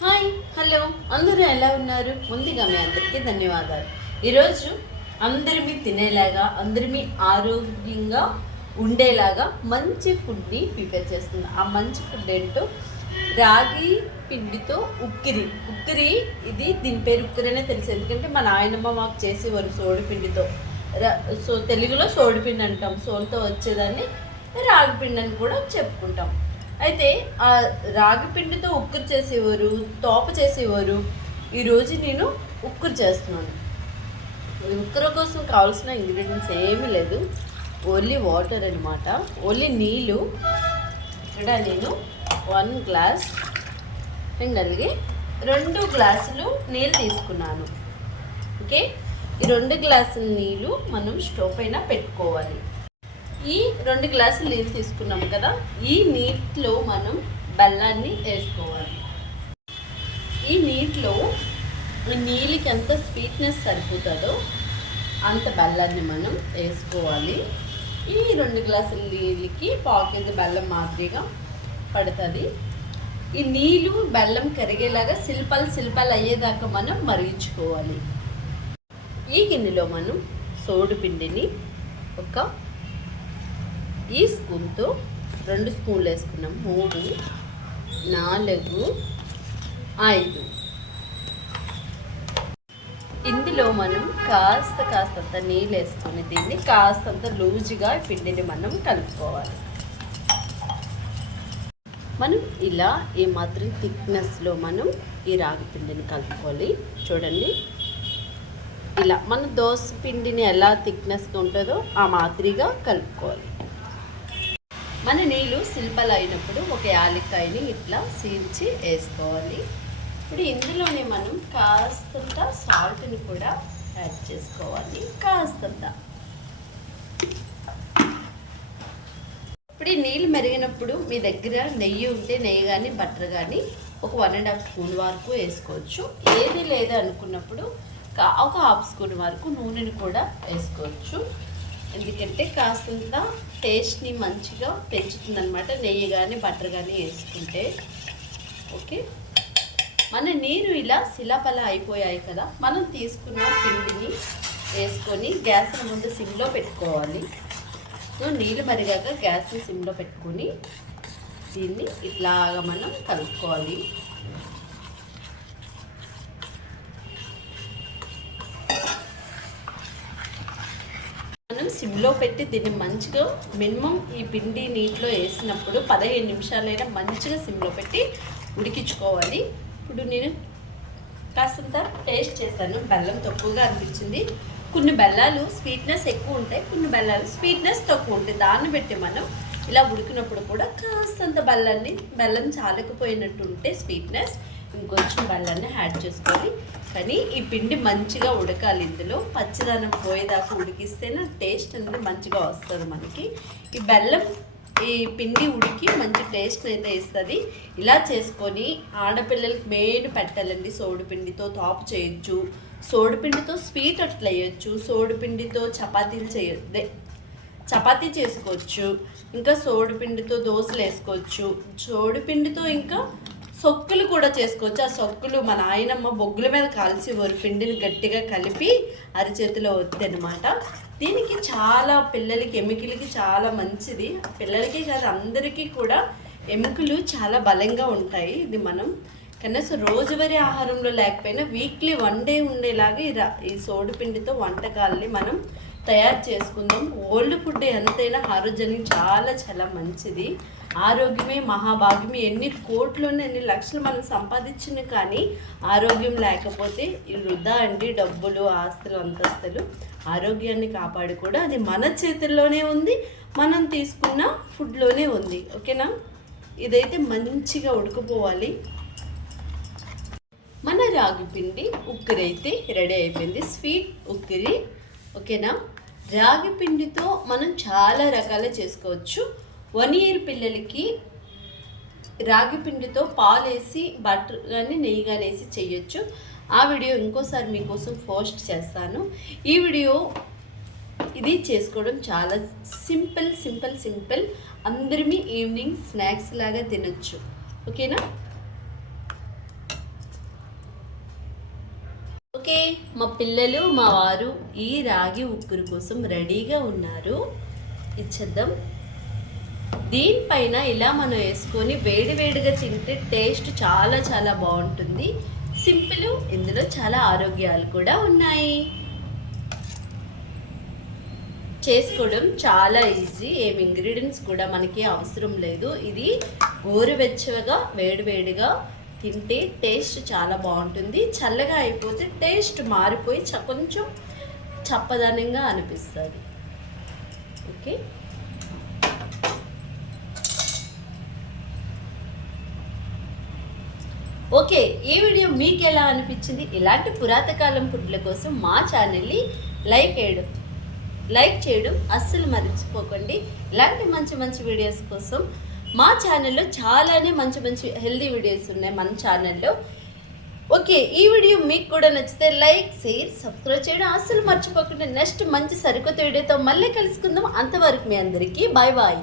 Hi hello అందరూ ఎలా ఉన్నారు? ముందుగా మీ అందరికీ ధన్యవాదాలు. ఈరోజు అందరిమీ తినేలాగా అందరిమీ ఆరోగ్యంగా ఉండేలాగా మంచి ఫుడ్ని ప్రిపేర్ చేస్తుంది. ఆ మంచి ఫుడ్ ఏంటో రాగి పిండితో ఉక్కిరి. దీని పేరు ఉక్కిరి అనే తెలుసు, ఎందుకంటే మా నాయనమ్మ మాకు చేసేవారు సోడి పిండితో. తెలుగులో సోడి పిండి అంటాం, సోలుతో వచ్చేదాన్ని రాగి పిండి అని కూడా చెప్పుకుంటాం. అయితే ఆ రాగి పిండితో ఉక్కురు చేసేవారు, తోప చేసేవారు. ఈరోజు నేను ఉక్కురు చేస్తున్నాను. ఉక్కుర కోసం కావాల్సిన ఇంగ్రీడియంట్స్ ఏమీ లేదు, ఓన్లీ వాటర్ అనమాట, ఓన్లీ నీళ్ళు. ఇక్కడ నేను 1 గ్లాస్ అలాగే 2 గ్లాసులు నీళ్ళు తీసుకున్నాను. ఓకే, ఈ 2 గ్లాసుల నీళ్ళు మనం స్టవ్ పైన పెట్టుకోవాలి. ఈ 2 గ్లాసులు నీళ్ళు తీసుకున్నాం కదా, ఈ నీటిలో మనం బెల్లాన్ని వేసుకోవాలి. ఈ నీటిలో నీళ్ళకి ఎంత స్వీట్నెస్ సరిపోతుందో అంత బెల్లాన్ని మనం వేసుకోవాలి. ఈ 2 గ్లాసుల నీళ్ళకి 1/4 కేజీ బెల్లం మాదిరిగా పడుతుంది. ఈ నీళ్ళు బెల్లం కరిగేలాగా సిల్పల్ అయ్యేదాకా మనం మరిగించుకోవాలి. ఈ గిన్నెలో మనం సోడి పిండిని ఈ స్పూన్తో 2 స్పూన్లు వేసుకున్నాం. 3, 4, 5. ఇందులో మనం కాస్తంత నీళ్ళు వేసుకొని దీన్ని కాస్తంత లూజుగా పిండిని మనం కలుపుకోవాలి. మనం ఇలా ఏమాత్రం థిక్నెస్లో మనం ఈ రాగి పిండిని కలుపుకోవాలి. చూడండి, ఇలా మన దోశ పిండిని ఎలా థిక్నెస్గా ఉంటుందో ఆ మాదిరిగా కలుపుకోవాలి. మన నీళ్ళు సిల్పల్ అయినప్పుడు ఒక యాలక్కాయని ఇట్లా సీల్చి వేసుకోవాలి. ఇప్పుడు ఇందులోనే మనం కాస్తంత సాల్ట్ని కూడా యాడ్ చేసుకోవాలి, కాస్తంత. ఇప్పుడు ఈ నీళ్ళు మరిగినప్పుడు మీ దగ్గర నెయ్యి ఉంటే నెయ్యి కానీ బటర్ కానీ ఒక 1.5 స్పూన్ వరకు వేసుకోవచ్చు. ఏది లేదా అనుకున్నప్పుడు ఒక 1/2 స్పూన్ వరకు నూనెని కూడా వేసుకోవచ్చు. ఎందుకంటే కాస్తంత టేస్ట్ని మంచిగా పెంచుతుంది అనమాట, నెయ్యి కానీ బటర్ కానీ వేసుకుంటే. ఓకే, మన నీరు ఇలా శిలాపల అయిపోయాయి కదా, మనం తీసుకున్న పిండిని వేసుకొని గ్యాస్ని ముందు సిమ్లో పెట్టుకోవాలి. నీళ్ళు మరిగాక గ్యాస్ని సిమ్లో పెట్టుకొని దీన్ని ఇట్లాగా మనం కలుపుకోవాలి. మనం సిమ్లో పెట్టి దీన్ని మంచిగా మినిమం ఈ పిండి నీటిలో వేసినప్పుడు 15 నిమిషాలైనా మంచిగా సిమ్లో పెట్టి ఉడికించుకోవాలి. ఇప్పుడు నేను కాస్తంత టేస్ట్ చేశాను, బెల్లం తక్కువగా అనిపించింది. కొన్ని బెల్లాలు స్వీట్నెస్ ఎక్కువ ఉంటాయి, కొన్ని బెల్లాలు స్వీట్నెస్ తక్కువ ఉంటాయి. దాన్ని బట్టి మనం ఇలా ఉడికినప్పుడు కూడా కాస్తంత బెల్లం చాలకపోయినట్టు ఉంటే స్వీట్నెస్ ఇంకొంచెం బెల్లాన్ని యాడ్ చేసుకోవాలి. కానీ ఈ పిండి మంచిగా ఉడకాలి, ఇందులో పచ్చిదనం పోయేదాకా ఉడికిస్తేనే టేస్ట్ అనేది మంచిగా వస్తుంది మనకి. ఈ పిండి ఉడికి మంచి టేస్ట్ అయితే ఇస్తుంది. ఇలా చేసుకొని ఆడపిల్లలకి మెయిన్ పెట్టాలండి. సోడిపిండితో తాపు చేయొచ్చు, సోడిపిండితో స్వీట్ అట్లా వేయచ్చు, సోడిపిండితో చపాతీ చేసుకోవచ్చు, ఇంకా సోడిపిండితో దోశలు వేసుకోవచ్చు, సోడిపిండితో ఇంకా సొక్కులు కూడా చేసుకోవచ్చు. ఆ సొక్కులు మా నాయనమ్మ బొగ్గుల మీద కాల్చేవారు, పిండిని గట్టిగా కలిపి అరిచేతిలో వద్దనమాట. దీనికి చాలా పిల్లలకి ఎముకలకి చాలా మంచిది. పిల్లలకి కాదు అందరికీ కూడా ఎముకలు చాలా బలంగా ఉంటాయి. ఇది మనం కనీసం రోజువారీ ఆహారంలో లేకపోయినా వీక్లీ 1 డే ఉండేలాగా ఈ సోడిపిండితో వంటకాలని మనం తయారు చేసుకుందాం. ఓల్డ్ ఫుడ్ ఎంతైనా ఆరోగ్యానికి చాలా చాలా మంచిది. ఆరోగ్యమే మహాభాగ్యమే. ఎన్ని కోట్లను ఎన్ని లక్షలు మనం సంపాదించిన కానీ ఆరోగ్యం లేకపోతే వృధా అండి. డబ్బులు, ఆస్తులు, అంతస్తులు. ఆరోగ్యాన్ని కాపాడు కూడా అది మన చేతుల్లోనే ఉంది, మనం తీసుకున్న ఫుడ్లోనే ఉంది. ఓకేనా, ఇదైతే మంచిగా ఉడికిపోవాలి. మన రాగి పిండి ఉక్కిరి అయితే రెడీ అయిపోయింది, స్వీట్ ఉక్కిరి. ఓకేనా, రాగి పిండితో మనం చాలా రకాలు చేసుకోవచ్చు. 1 ఇయర్ పిల్లలకి రాగి పిండితో పాలు వేసి బటర్ కానీ నెయ్యి కానీ వేసి చేయొచ్చు. ఆ వీడియో ఇంకోసారి మీకోసం పోస్ట్ చేస్తాను. ఈ వీడియో ఇది చేసుకోవడం చాలా సింపుల్. అందరిమీ ఈవినింగ్ స్నాక్స్ లాగా తినొచ్చు. ఓకేనా, ఓకే, మా పిల్లలు మా వారు ఈ రాగి ఉక్కురు కోసం రెడీగా ఉన్నారు. ఇచ్చేద్దాం. దీనిపైన ఇలా మనం వేసుకొని వేడివేడిగా తింటే టేస్ట్ చాలా చాలా బాగుంటుంది. సింపుల్, ఇందులో చాలా ఆరోగ్యాలు కూడా ఉన్నాయి. చేసుకోవడం చాలా ఈజీ, ఏమి ఇంగ్రీడియంట్స్ కూడా మనకి అవసరం లేదు. ఇది గోరువెచ్చగా వేడివేడిగా తింటే టేస్ట్ చాలా బాగుంటుంది. చల్లగా అయిపోతే టేస్ట్ మారిపోయి కొంచెం చప్పదనంగా అనిపిస్తుంది. ఓకే, ఓకే, ఈ వీడియో మీకు ఎలా అనిపించింది? ఇలాంటి పురాతకాలం ఫుడ్ల కోసం మా ఛానల్ని లైక్ చేయడం అస్సలు మర్చిపోకండి. ఇలాంటి మంచి మంచి వీడియోస్ కోసం మా ఛానల్లో చాలానే మంచి మంచి హెల్దీ వీడియోస్ ఉన్నాయి మన ఛానల్లో. ఓకే, ఈ వీడియో మీకు కూడా నచ్చితే లైక్, షేర్, సబ్స్క్రైబ్ చేయడం అస్సలు మర్చిపోకండి. నెక్స్ట్ మంచి సరికొత్త వీడియోతో మళ్ళీ కలుసుకుందాం. అంతవరకు మీ అందరికీ బాయ్ బాయ్.